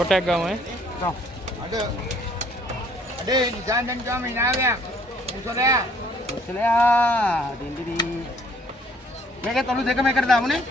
කොටයක් ගමු ඈ. අඩේ නිසන්දන් ගාම ඉනාවයා. මුසලයා. දින්දිරි. මේක තොළු දෙකම එකට දාමුනේ.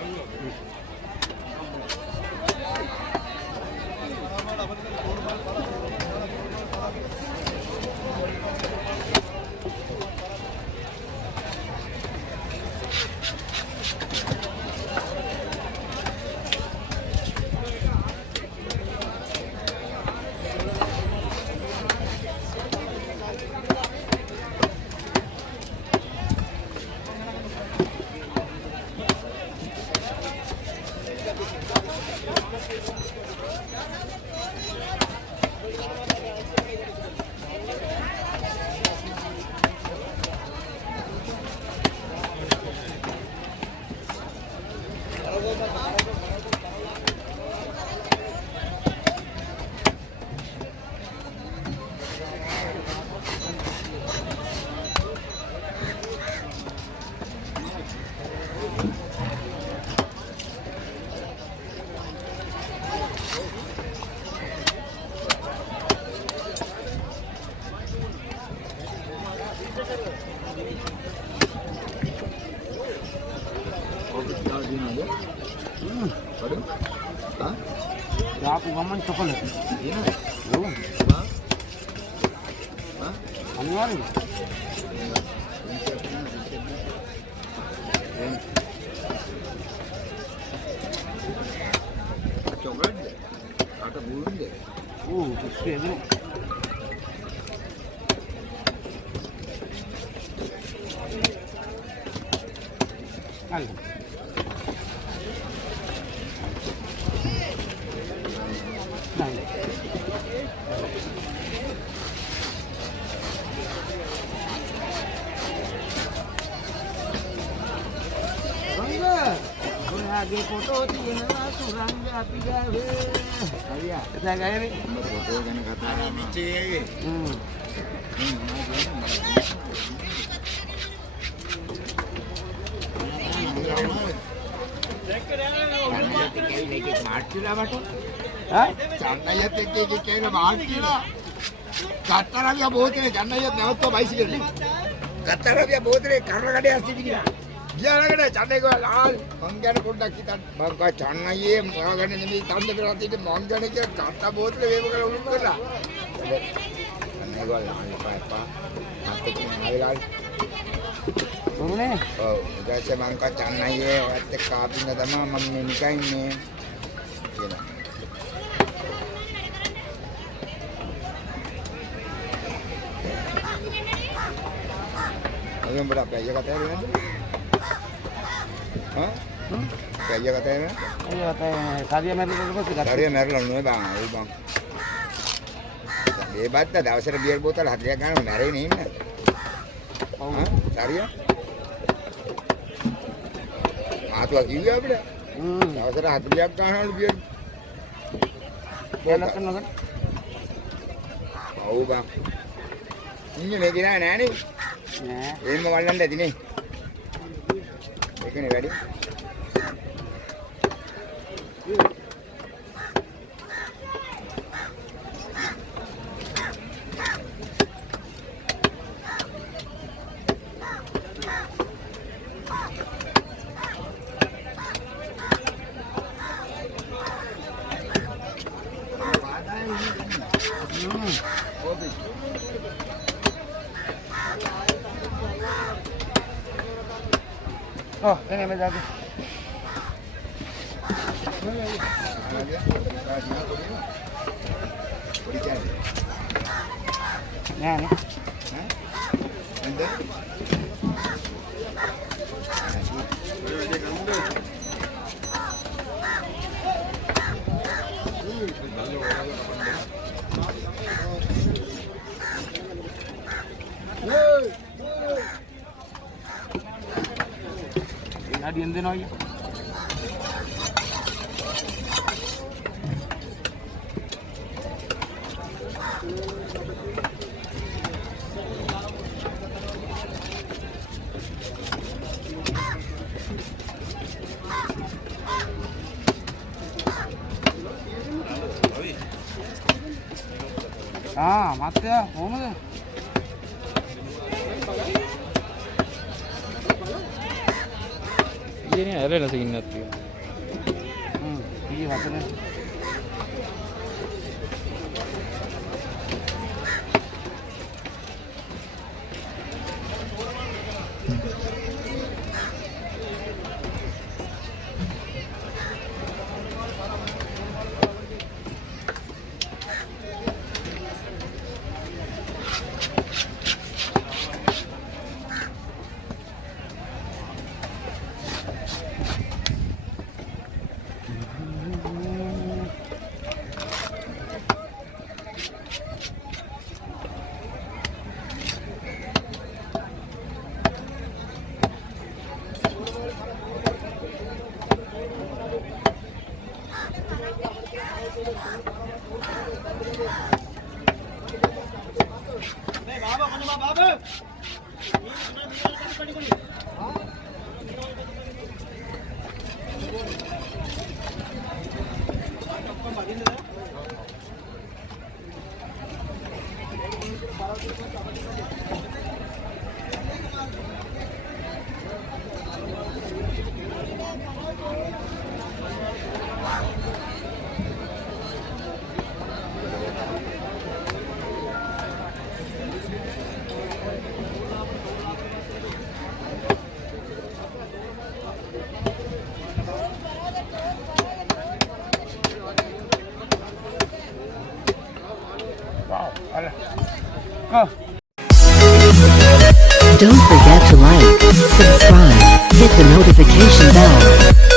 Aku gaman coklat. Iya. Yo. Hah? Anuari. Coklat deh. Ada bulu deh. Kecil tu. Ayo. Lagi foto තියෙනවා සුරංග අපි ගාවේ හරියා එතන ගාවේ ෆොටෝ ගැන කතා කරා පිටියේ මාර්ටිලා බට හා චන්නයත් එක්ක කියන මාර්ටිලා කතරවිය බෝතලේ චන්නයත් නැවතුවා බයිසිකල් කතරවිය බෝතලේ කරකඩේ අස්තිදිනවා යාලකට චන්නේ ගාල් මං ගැන පොඩ්ඩක් හිතන්න මං කා චන්නයේ මම ගැන නෙමෙයි තන්ද කරලා තියෙන්නේ මං ගැන කියලා කත්ත බෝතලේ වේව කරලා උණු කරලා චන්නේ ගාල් එපා මත් කියන්නේ ආවේ ගාල් මොනේ ඔව් ඊට මං කා චන්නයේ ඔයත් එක්ක ආපින්න තමයි මම මේ නිකන් ඉන්නේ කියලා අගම් බඩ අපේ අයියා කතා කරන්නේ නැද්ද Kaya katanya? Iya katanya. Tadi mereka itu sih. Tadi mereka lalu bang, bang. Hebat dah, dah usah biar botol hadiah kan, mereka ini. Oh, tadi ya? Atu lagi juga beda. Dah usah hadiah kan, biar. Boleh kan, kan? Oh bang. Ini lagi mana ni? Ini mau malam dah ini. Ini ready? Oh, ini meja aku. Nah, ni. Anda? Adi ende no ya. මත්ය කොහමද? ඉතින් ඇරෙලා සින්නත් තියෙනවා. ඊ වතනේ. Don't forget to like, subscribe, hit the notification bell.